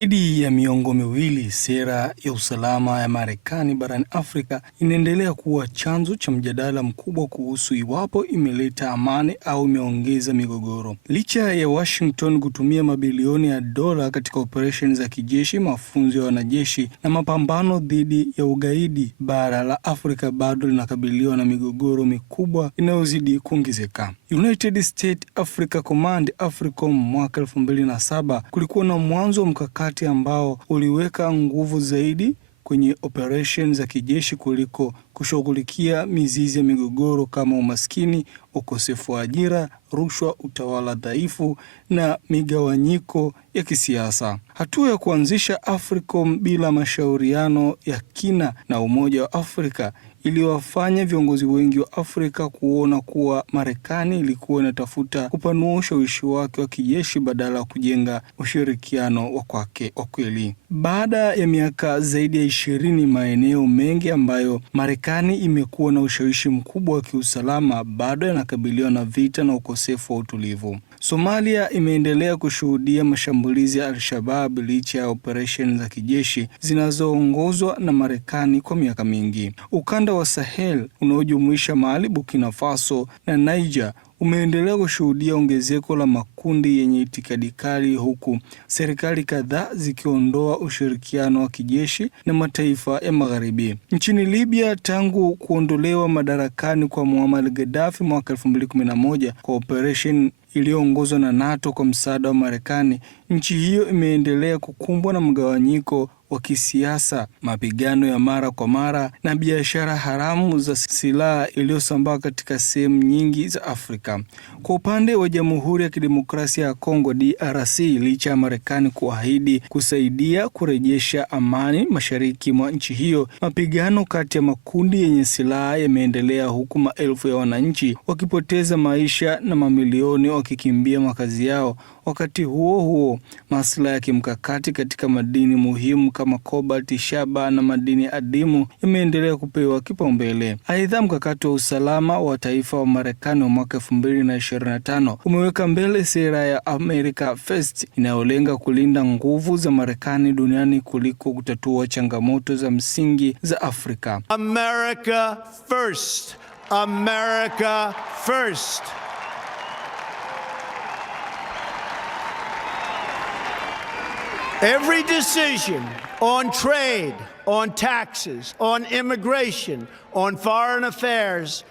Zaidi ya miongo miwili, sera ya usalama ya Marekani barani Afrika inaendelea kuwa chanzo cha mjadala mkubwa kuhusu iwapo imeleta amani au imeongeza migogoro. Licha ya Washington kutumia mabilioni ya dola katika operesheni za kijeshi, mafunzo ya wanajeshi na mapambano dhidi ya ugaidi, bara la Afrika bado linakabiliwa na migogoro mikubwa inayozidi kuongezeka. United States Africa Command AFRICOM mwaka 2007 kulikuwa na mwanzo wa mkakati ambao uliweka nguvu zaidi kwenye operation za kijeshi kuliko kushughulikia mizizi ya migogoro kama umaskini, ukosefu wa ajira, rushwa, utawala dhaifu na migawanyiko ya kisiasa. Hatua ya kuanzisha AFRICOM bila mashauriano ya kina na Umoja wa Afrika iliwafanya viongozi wengi wa Afrika kuona kuwa Marekani ilikuwa inatafuta kupanua ushawishi wake wa kijeshi badala ya kujenga ushirikiano wa kwake wa kweli. Baada ya miaka zaidi ya 20, maeneo mengi ambayo Marekani imekuwa na ushawishi mkubwa wa kiusalama bado yanakabiliwa na vita na ukosefu wa utulivu. Somalia imeendelea kushuhudia mashambulizi ya Al-Shabaab licha ya operesheni za kijeshi zinazoongozwa na Marekani kwa miaka mingi. Ukanda wa Sahel unaojumuisha Mali, Burkina Faso na Niger umeendelea kushuhudia ongezeko la makundi yenye itikadi kali, huku serikali kadhaa zikiondoa ushirikiano wa kijeshi na mataifa ya Magharibi. Nchini Libya, tangu kuondolewa madarakani kwa Muammar Gaddafi mwaka 2011 kwa operation iliyoongozwa na NATO kwa msaada wa Marekani, nchi hiyo imeendelea kukumbwa na mgawanyiko wa kisiasa, mapigano ya mara kwa mara na biashara haramu za silaha iliyosambaa katika sehemu nyingi za Afrika. Kwa upande wa Jamhuri ya Kidemokrasia ya Kongo DRC, licha ya Marekani kuahidi kusaidia kurejesha amani mashariki mwa nchi hiyo, mapigano kati ya makundi yenye silaha yameendelea, huku maelfu ya wananchi wakipoteza maisha na mamilioni wakikimbia makazi yao. Wakati huo huo, maslahi ya kimkakati katika madini muhimu kama cobalt, shaba na madini adimu yameendelea kupewa kipaumbele. Aidha, mkakati wa usalama wa taifa wa Marekani wa mwaka 2025 umeweka mbele sera ya America First inayolenga kulinda nguvu za Marekani duniani kuliko kutatua changamoto za msingi za Afrika. America First. America First. Every decision on trade, on taxes, on immigration, on foreign affairs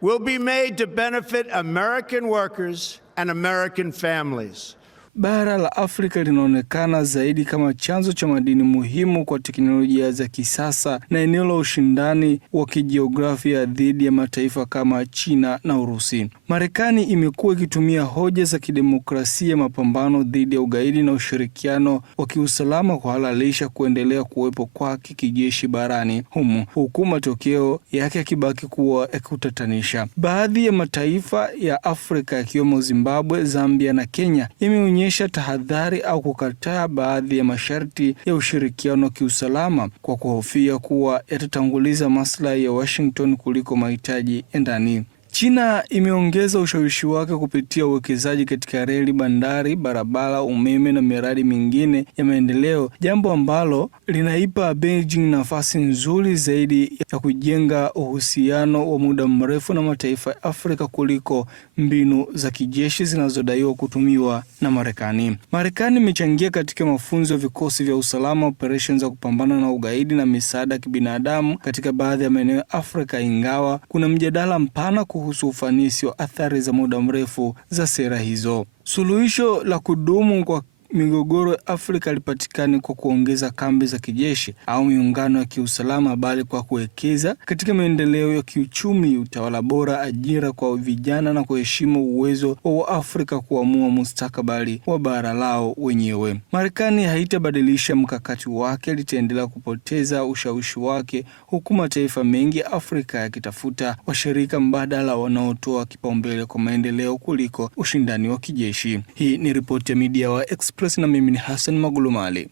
will be made to benefit American workers and American families. Bara la Afrika linaonekana zaidi kama chanzo cha madini muhimu kwa teknolojia za kisasa na eneo la ushindani wa kijiografia dhidi ya mataifa kama China na Urusi. Marekani imekuwa ikitumia hoja za kidemokrasia, mapambano dhidi ya ugaidi na ushirikiano wa kiusalama kuhalalisha kuendelea kuwepo kwake kijeshi barani humu, huku matokeo yake yakibaki kuwa ya kutatanisha. Baadhi ya mataifa ya Afrika yakiwemo Zimbabwe, Zambia na Kenya yameonyesha tahadhari au kukataa baadhi ya masharti ya ushirikiano wa kiusalama kwa kuhofia kuwa yatatanguliza maslahi ya Washington kuliko mahitaji ya ndani. China imeongeza ushawishi wake kupitia uwekezaji katika reli, bandari, barabara, umeme na miradi mingine ya maendeleo, jambo ambalo linaipa Beijing nafasi nzuri zaidi ya kujenga uhusiano wa muda mrefu na mataifa ya Afrika kuliko mbinu za kijeshi zinazodaiwa kutumiwa na Marekani. Marekani imechangia katika mafunzo ya vikosi vya usalama, operesheni za kupambana na ugaidi na misaada ya kibinadamu katika baadhi ya maeneo ya Afrika, ingawa kuna mjadala mpana kuhusu ufanisi wa athari za muda mrefu za sera hizo. Suluhisho la kudumu kwa migogoro ya Afrika halipatikani kwa kuongeza kambi za kijeshi au miungano ya kiusalama, bali kwa kuwekeza katika maendeleo ya kiuchumi, utawala bora, ajira kwa vijana na kuheshimu uwezo wa Afrika kuamua mustakabali wa bara lao wenyewe. Marekani haitabadilisha mkakati wake, litaendelea kupoteza ushawishi wake, huku mataifa mengi ya Afrika yakitafuta washirika mbadala wanaotoa kipaumbele kwa maendeleo kuliko ushindani wa kijeshi. Hii ni ripoti ya Media wa Express na mimi ni Hassan Magulumali.